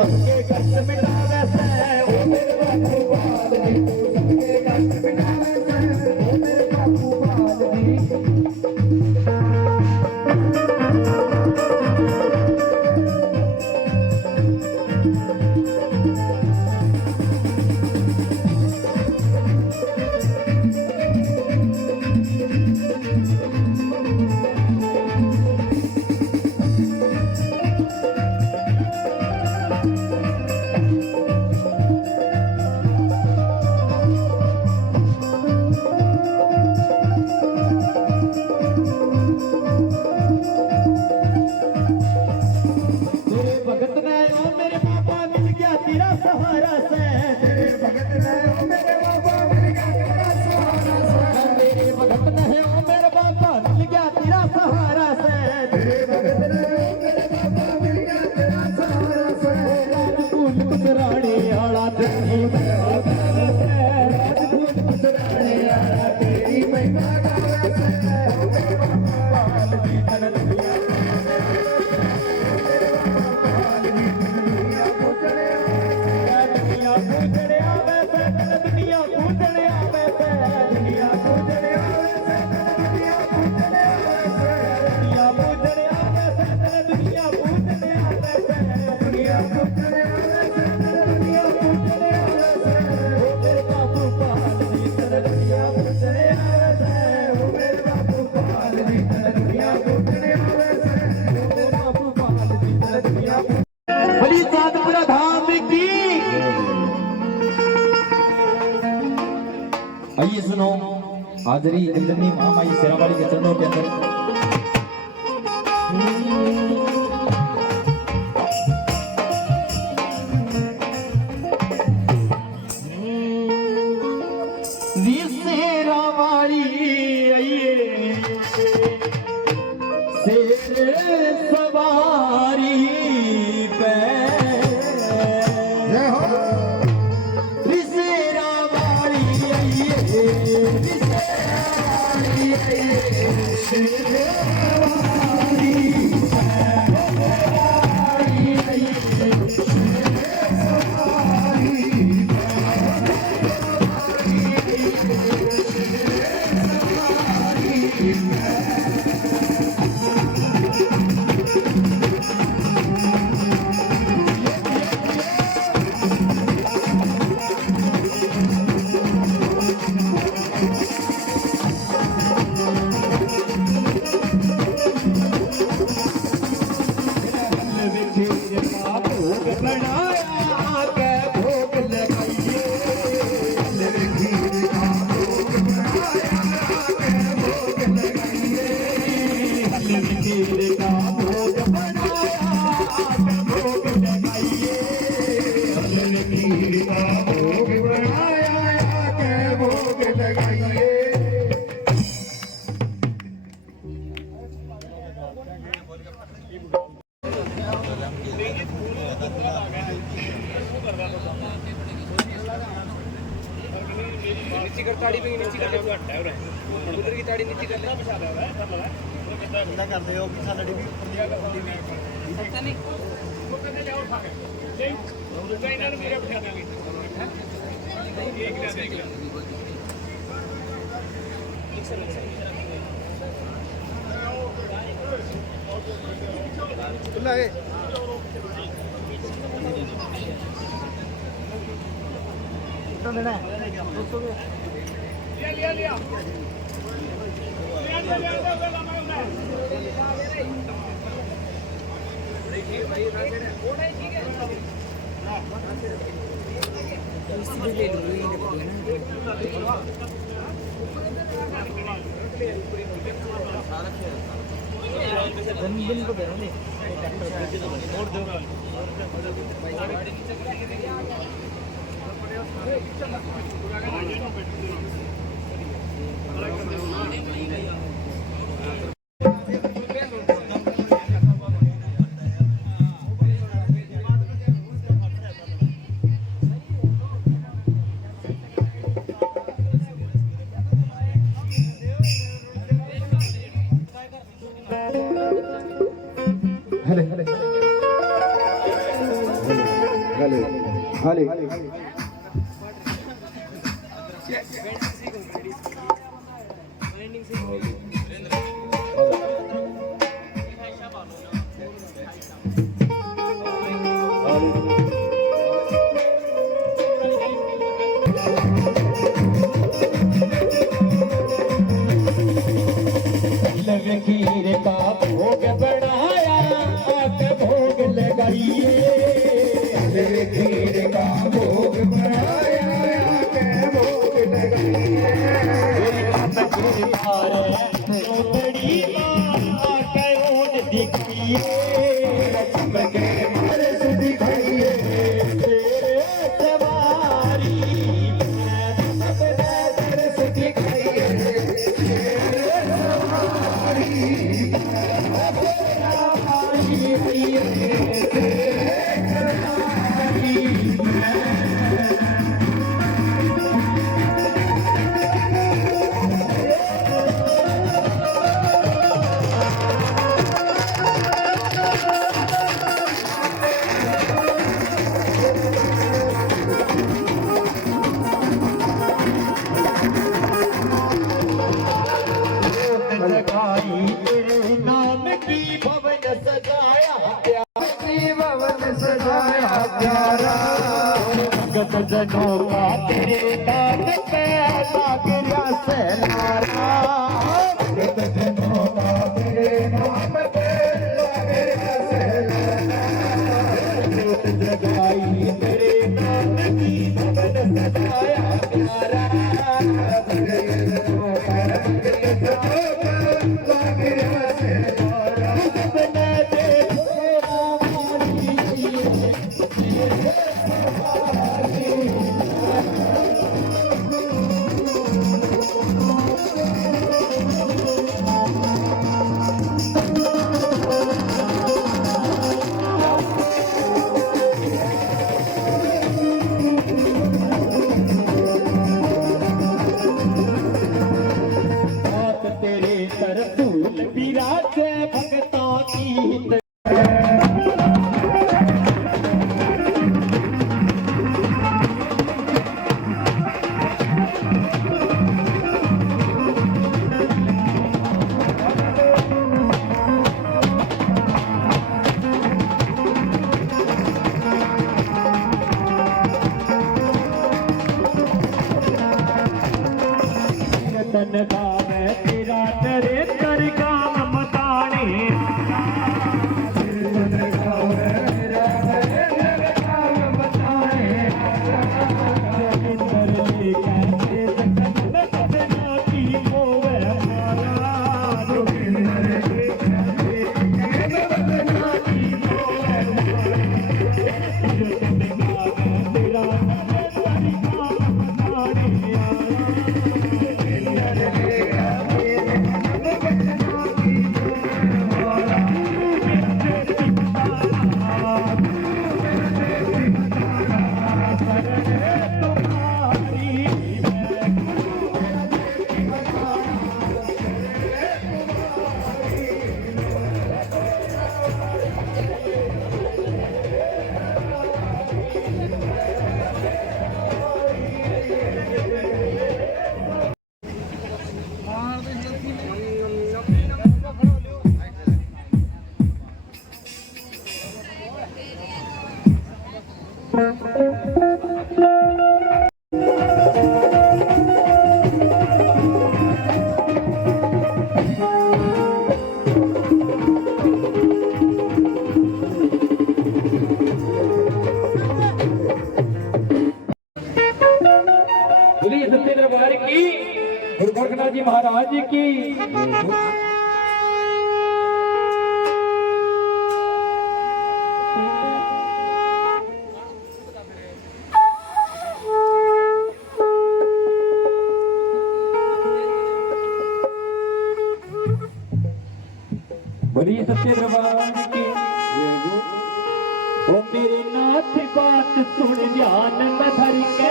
सबके कष्ट मिटावे से ओ मेरे बापू बाल जी तू सबके कष्ट मिटावे से ओ मेरे बापू बाल जी आइए सुनो हाजरी जगदम्बी महामाई शेरावाली के चरणों के अंदर शेरावाली आइए शेर सवारी पे नीचे कर ताड़ी पे नीचे कर ले घट है उधर की ताड़ी नीचे कर ले कितना कर दे हो कि साला डीबी पता नहीं वो कहते जाओ उठा के नहीं तो इन्होंने मेरे उठा देंगे एक ला है कितना देना है 200 में लिया लिया देखिए भाई वो नहीं ठीक है इसलिए ले लो ये जमीन को दे रहा नहीं मोड़ दो हेलो हाले खीर का भोग बनाया आके भोग लगाइए खीर का भोग बनाया आके भोग लगाइए बड़ी आके ऊँट दिखिए चमके मारे से दिखाइए तेरे सवारी तेरे से दिखाइए लगाई तेरे नाम की भवन सजाया भवन सजाया प्यारा भगत जनों का तेरे नाम पे गिरा से नारा भगत जनों का तेरे नाम पे गिरा से लगाई तेरे नाम की भवन सजाया प्यारा तेरे तरसूल विराजे भगतों की तन भावे तेरा तेरे कर काम मताने तन भावे तेरा तेरे काम मताने जोगिंदर कैसे जगत सपना की होवे हमारा जोगिंदर कैसे सपना की होवे तेरा कर काम मताने बोलिए सत्य दरबार की गुरु गोरखनाथ जी महाराज की बोलिए सत्य दरबार की ओ मेरे नाथ बात सुन ध्यान में धर के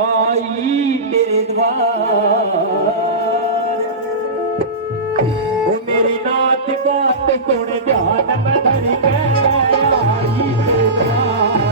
आई तेरे द्वार ओ मेरी नाथ बात सुन ध्यान में धर के आई तेरे द्वार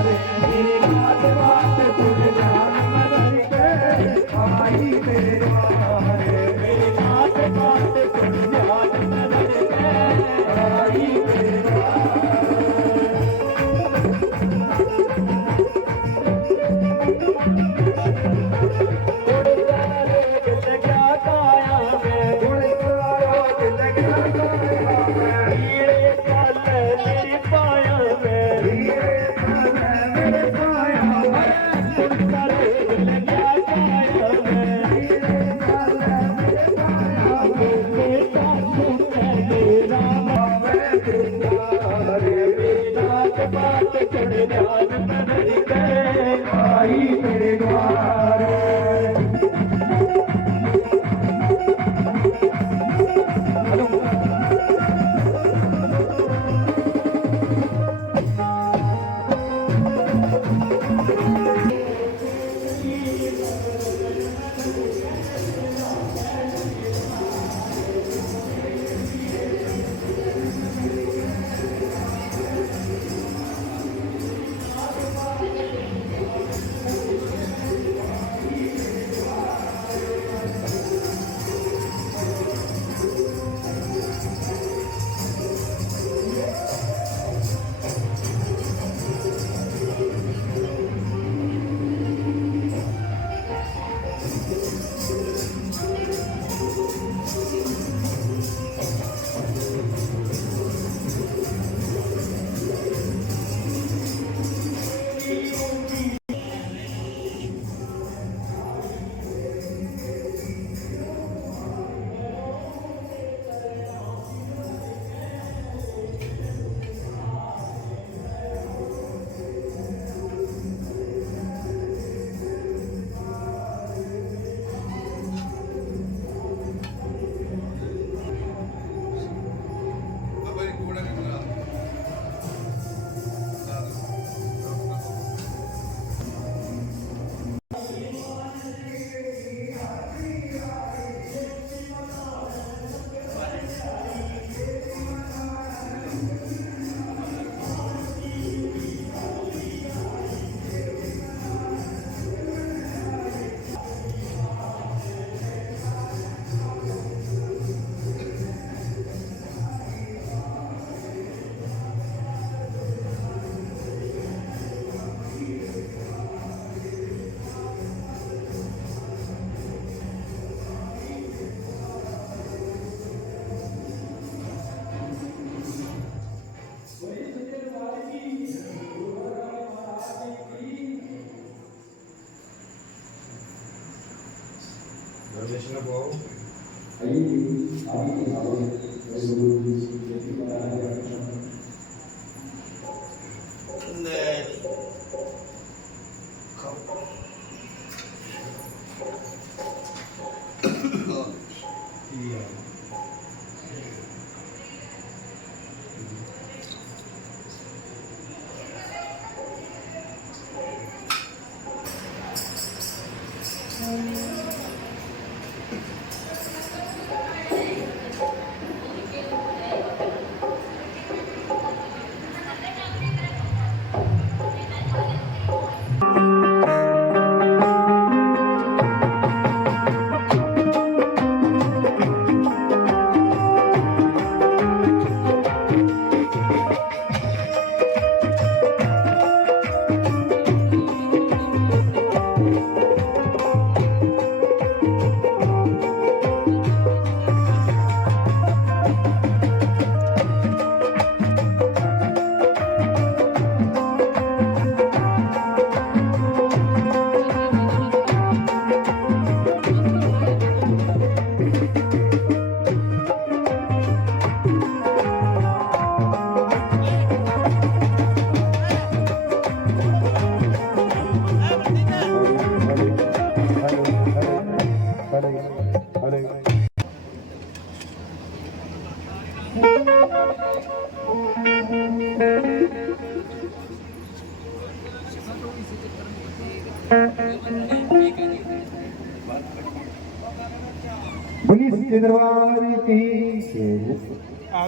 बोलिए सच्चे दरबार की,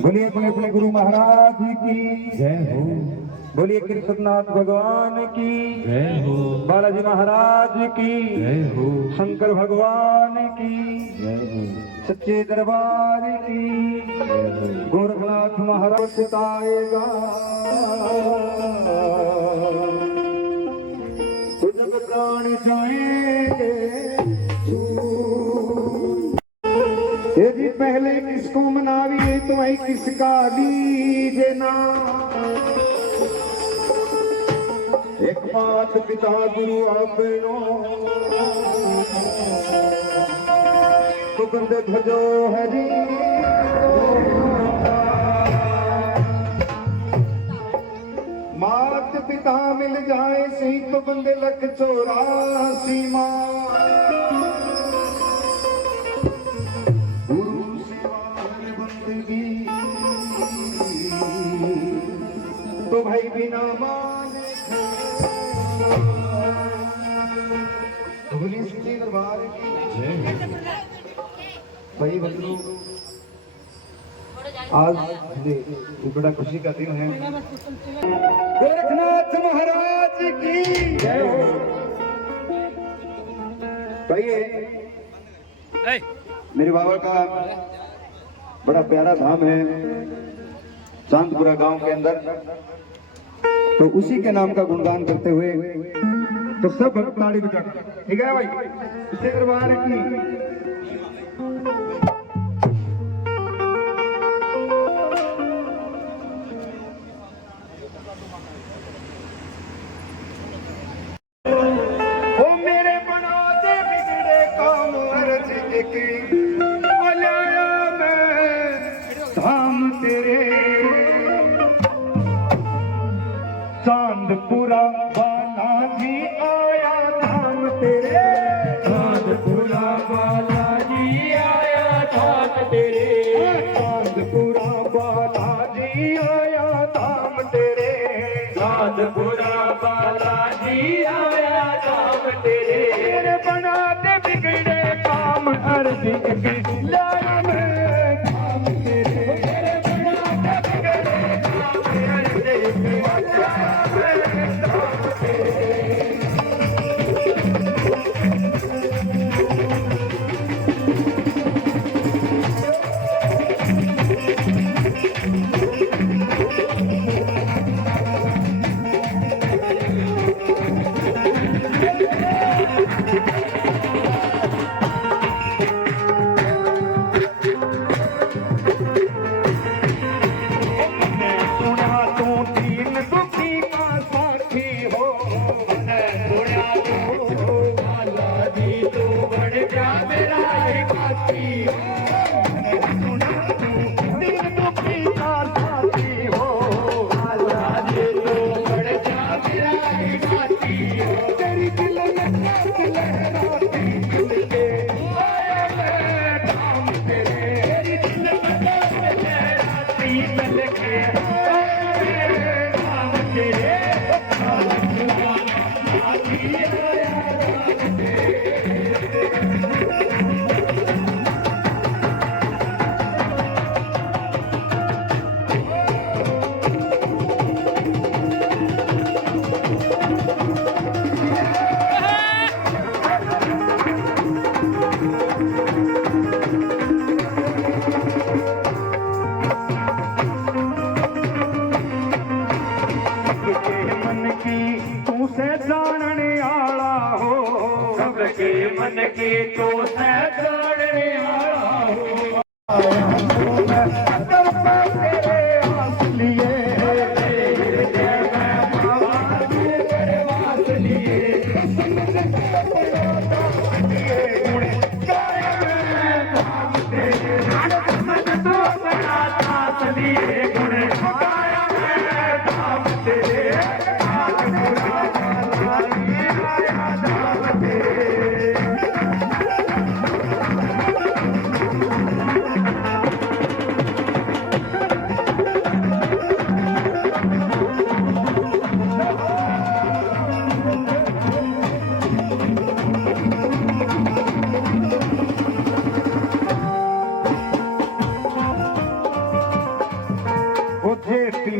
बोलिए अपने अपने गुरु महाराज की जय हो, बोलिए कृष्णनाथ भगवान की जय हो, बालाजी महाराज की जय हो, शंकर भगवान की जय हो, सच्चे दरबार की जय हो, गोरखनाथ महाराज सिताएगा तो जब प्राण जाएंगे ये जी पहले किसको मनावी तो भाई किसका लीजे ना, एक मात पिता गुरु आपनो तो बंदे भजो हरि, मात पिता मिल जाए सही तो बंदे लख 84 माँ, तो भाई बिना माने सच्चे दरबार की जय। भाई बंधु आज बड़ा खुशी का दिन है, गोरखनाथ महाराज की जय हो। भाई मेरे बाबा का बड़ा प्यारा धाम है चांदपुरा गांव के अंदर, तो उसी के नाम का गुणगान करते हुए तो सब भक्त ताड़ी बजा, ठीक है भाई, सच्चे दरबार की। ओ मेरे बनाते बिगड़े काम अर्ज की अलाया मैं धाम तेरे, चांदपुरा बालाजी आया धाम तेरे, चांदपुरा बालाजी आया धाम तेरे, चांदपुरा बालाजी आया धाम तेरे, चांदपुरा बालाजी आया धाम तेरे, मेरे बनाते बिगड़े काम अर्ज की लाया मैं धाम तेरे, मेरे बनाते बिगड़े काम अर्ज की के तो सैकड़े आया हो तेरे आस लिए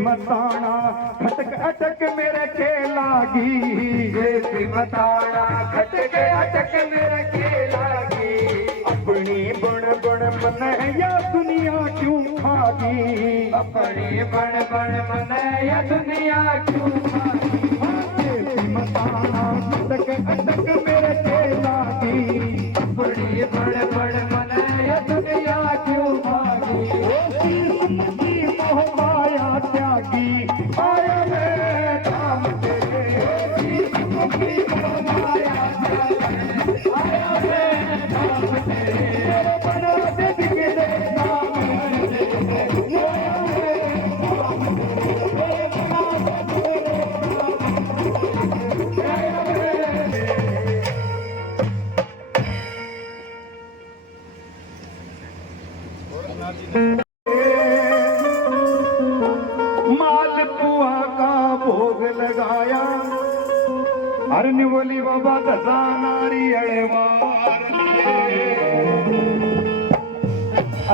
मताना खटक अटक मेरे के लागी ये मताना खटक अटक मेरे के लागी अपनी बण बण मन या दुनिया क्यों भागी अपनी बण बण मन या दुनिया क्यों भागी मताना खटक अटक मेरे के लागी अपनी बण बण मन या दुनिया क्यों भागी त्यागी आया मैं धाम तेरे आया मैं धाम तेरे बना दे बिगड़े नाम मालपुआ का भोग लगाया अरन बोली बाबा दसा नारियलवार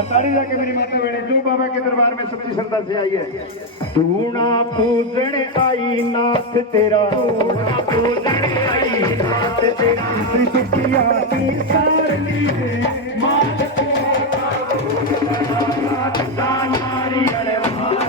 अताड़ी जाके मेरी माता बेड़े तू बाबा के दरबार में सच्ची श्रद्धा से आई है तूना पूजन आई नाथ तेरा तूना पूजन आई नाथ तेरा त्रिपुटिया की सारली मालपुआ का भोग लगाया दसा नारियलवार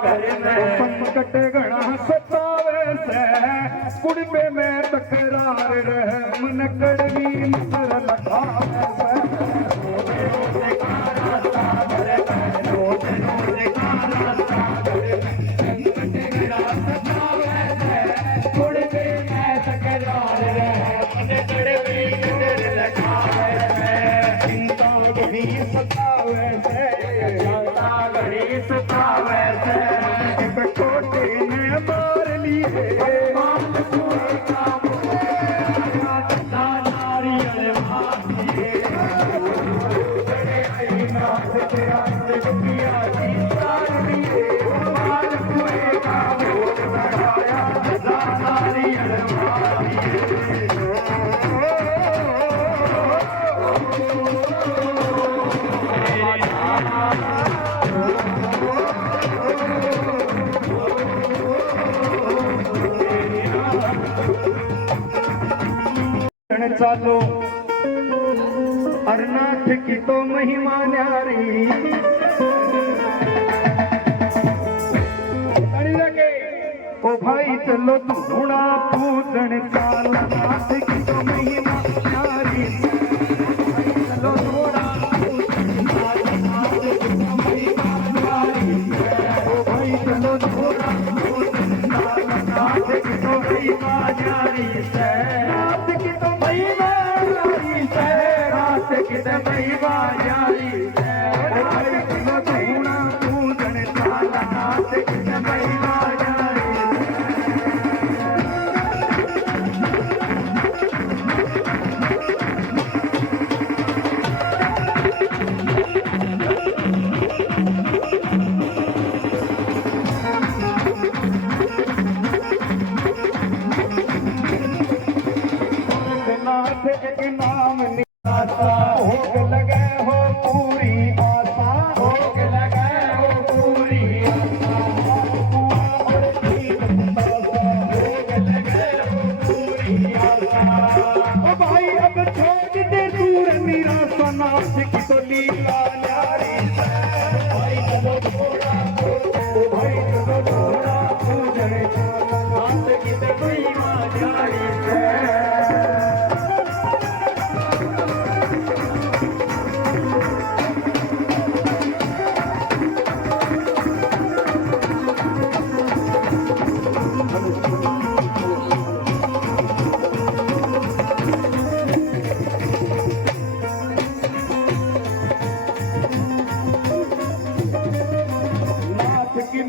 संकट गणा सतावे से कुड़बे में तकरार रह मन कड़वी मर लखावे कुड़बे में तकरार रह मन कड़वी मर लखावे चिंता घड़ी सतावे से चिंता घड़ी सतावे से छोटे ने मार लिए चालो अरनाथ की तो महिमा न्यारी ओ भाई चलो धूणा पूजन चाल नाथ की तो महिमा न्यारी चलो धूणा पूजन चाल नाथ की तो महिमा न्यारी ओ भाई चलो धूणा पूजन चाल नाथ की तो महिमा न्यारी नाथ की तो महिमा न्यारी नाथ की तो महिमा न्यारी भाई चलो धूणा पूजन चाल नाथ की तो महिमा न्यारी नाथ की तो लीला न्यारी भाई चलो थोड़ा भाई चलो थोड़ा पूजन नाथ की तो लीला न्यारी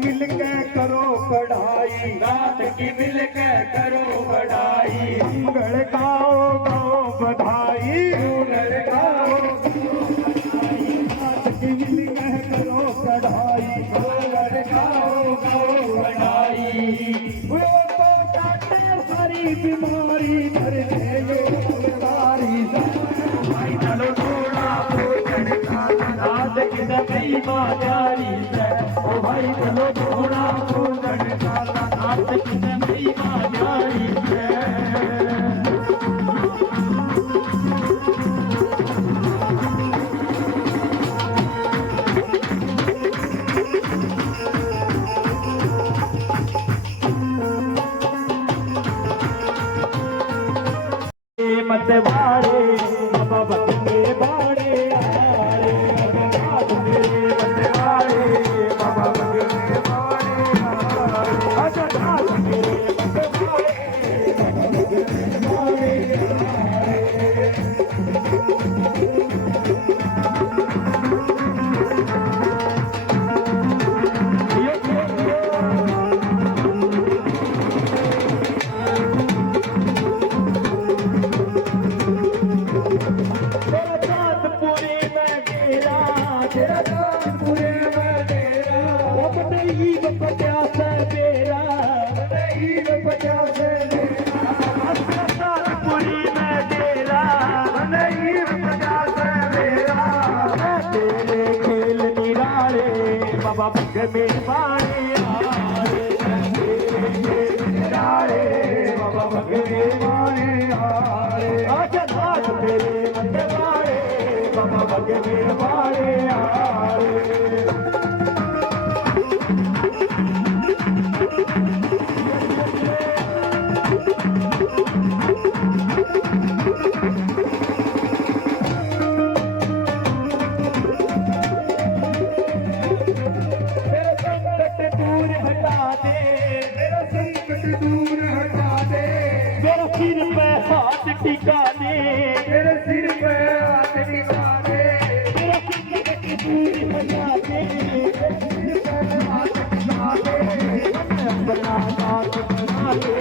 मिल के करो बढ़ाई नाथ की मिल के करो बढ़ाई मंगल गाओ गाओ बधाई मंगल गाओ नाथ की मिल के करो बढ़ाई मंगल गाओ गाओ बधाई वो तो काटे सारी बीमारी भर दे ये सारी भाई चलो थोड़ा पूजन नाथ की दबई मायारी ओ भाई चलो थोड़ा पूजन नाथ की दबई मायारी मतवारे बाबा बंदे बाड़े आरे नाथ मेरे मतवारे बाबा बंदे बाड़े आरे नाथ मेरे मतवारे बाबा बंदे बाड़े बाबा भगवे मारे आरे बाबा भगवे मारे आरे आजा नाथ तेरे मतवारे बाबा भगवे मारे आरे टिका दे तेरे सिर पे हाथ टिका दे तेरा संकट दूर भगा दे तेरे सिर पे हाथ टिका दे अपना नाथ बना दे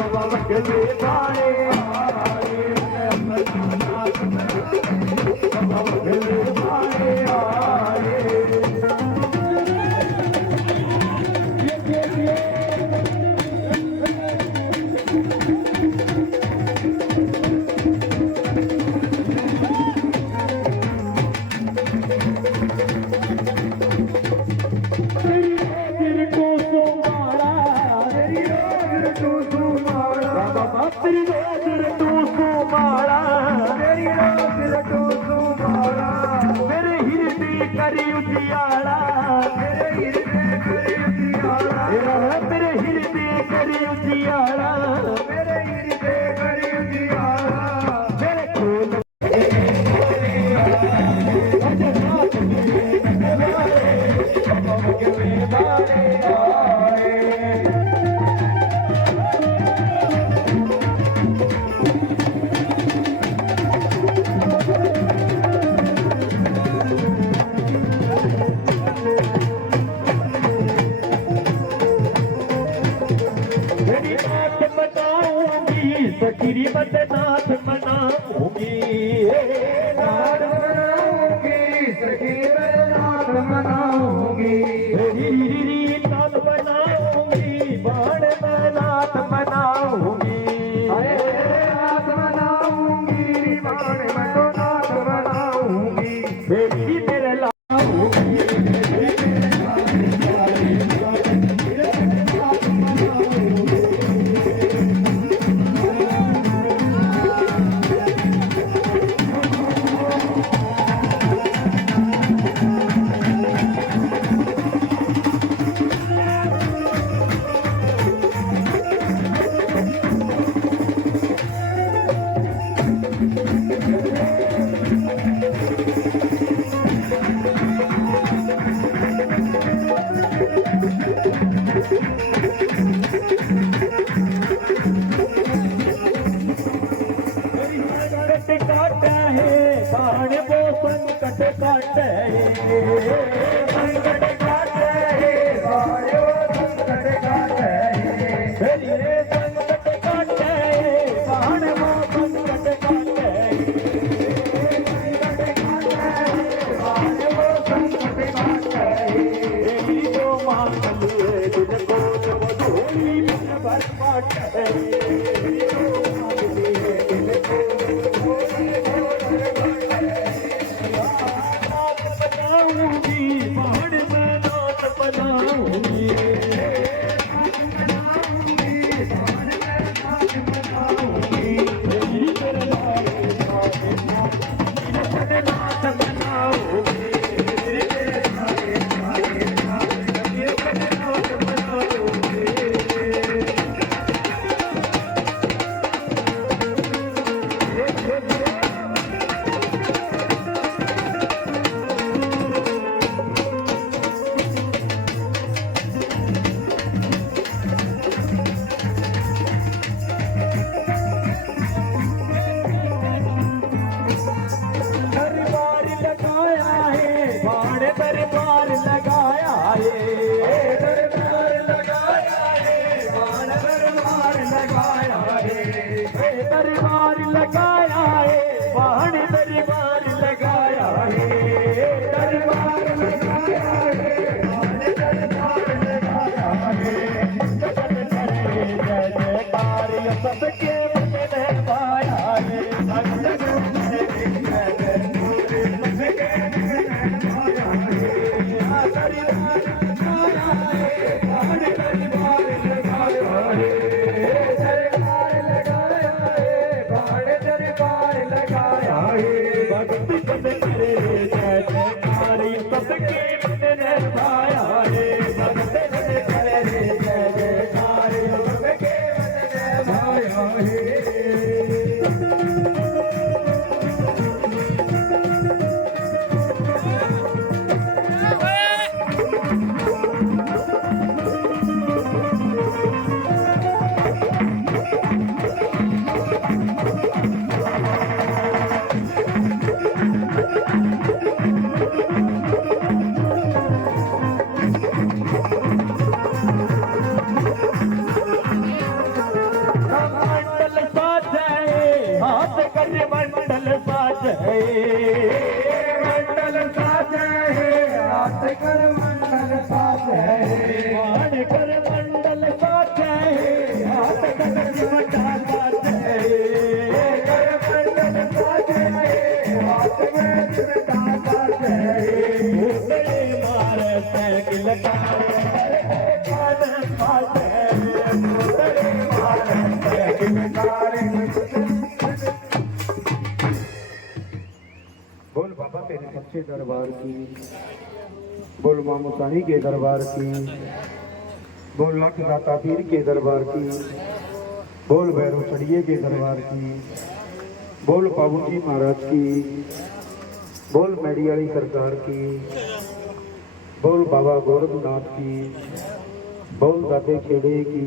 बाबा भगवे बाड़े आरे अपना नाथ बना दे बाबा भगवे बाड़े आरे मेरे हृदय करी उजियाला मेरे हृदय करी उजियाला मेरे हृदय करी उजियाला मेरे हृदय करी उजियाला मेरे खोल सखीरी मत नाथ मनाऊंगी नाथ मनाऊंगी सखीरी मत नाथ मनाऊंगी री नाथ मनाऊंगी बाण में नाथ मनाऊंगी नाथ मनाऊंगी बाण में तो नाथ मनाऊंगी मेरे लाऊंगी संकट काटे संकट काटे भाइयों संकट काटे चलिए संकट काटे बाण वो संकट काटे भाइयों संकट काटे यही तो मांगल दिल को जब धोली बिन भर पाटे बनाऊंगी बाण में नाथ बनाऊंगी दरबार लगाया है बाण दरबार लगाया है दरबार लगाया है बाण दरबार लगाया है दरबार लगाया है बाण दरबार लगाया है दरबार लगाया है बाण दरबार लगाया है जय जयकार सबके मन में पाया है भक्ति सब करे जय जयकार सबके मन में पाया है भक्ति सब करे जय जयकार सबके मन में पाया है मंडल साजाए हाथ कर मंडल साजाए मंडल साजाए हाथ कर मंडल साजाए मान कर मंडल साजाए हाथ कर मंडल साजाए कर मंडल साजाए हाथ में चिमटा साजाए भूतले मार साइकिल कार कान पाते भूतले मार साइकिल बोल बाबा मेरे सच्चे दरबार की, बोल मामू साही के दरबार की, बोल लख दाता पीर के दरबार की, बोल भैरव चढ़िए के दरबार की, बोल पाबू जी महाराज की, बोल मेड़ी वाली सरकार की, बोल बाबा गोरखनाथ की, बोल दादे खेड़े की,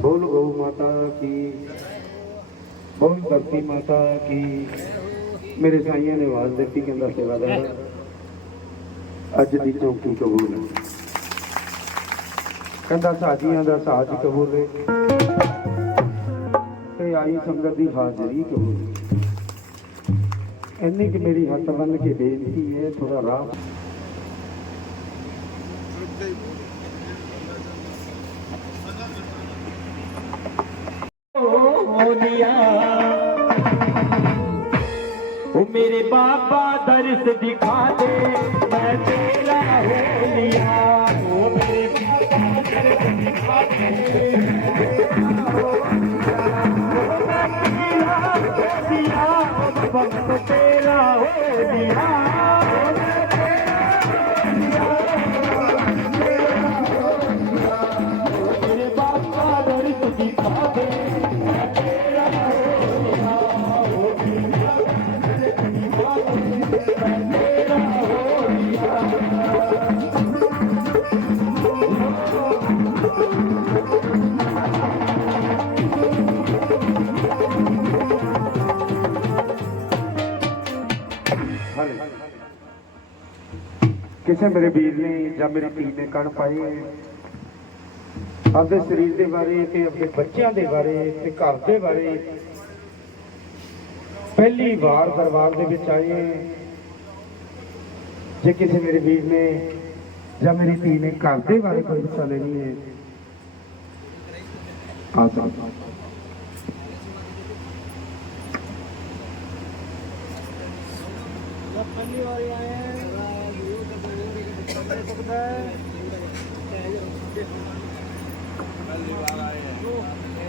बोल गौ माता की, बोल धरती माता की। मेरे साइया ने आवाज दी कहता सेवादार अज दी चौकी कबूल कहता साजियां दा साज कबूल ते आई संगत दी हाजरी कबूल। इन्नी कि मेरी हथ बन के बेनती है थोड़ा राह ओ मेरे बाबा दर्श दिखा दे मैं तेरा हो लिया ओ मेरे बाबा दर्श दिखा दे मैं तेरा हो लिया भक्त तेरा हो लिया मेरे बाबा दर्श दिखा दे मैं तेरा हो लिया Oh, ਕਿਸੇ ਮੇਰੇ ਵੀਰ ਨੇ ਜਾਂ ਮੇਰੀ ਧੀ ਨੇ ਕਣ ਪਾਏ ਆਪਦੇ ਸਰੀਰ ਦੇ ਬਾਰੇ ਤੇ ਆਪਣੇ ਬੱਚਿਆਂ ਦੇ ਬਾਰੇ ਤੇ ਘਰ ਦੇ ਬਾਰੇ ਪਹਿਲੀ ਵਾਰ ਦਰਬਾਰ ਦੇ ਵਿੱਚ ਆਏ। ਜੇ ਕਿਸੇ ਮੇਰੇ ਵੀਰ ਨੇ ਜਾਂ ਮੇਰੀ ਧੀ ਨੇ ਘਰ ਦੇ ਬਾਰੇ ਕੋਈ ਹਿੱਸਾ ਲੈਣੀ ਹੈ ਆ ਸਕਦਾ। ਪਹਿਲੀ ਵਾਰ ਆਏ हैं।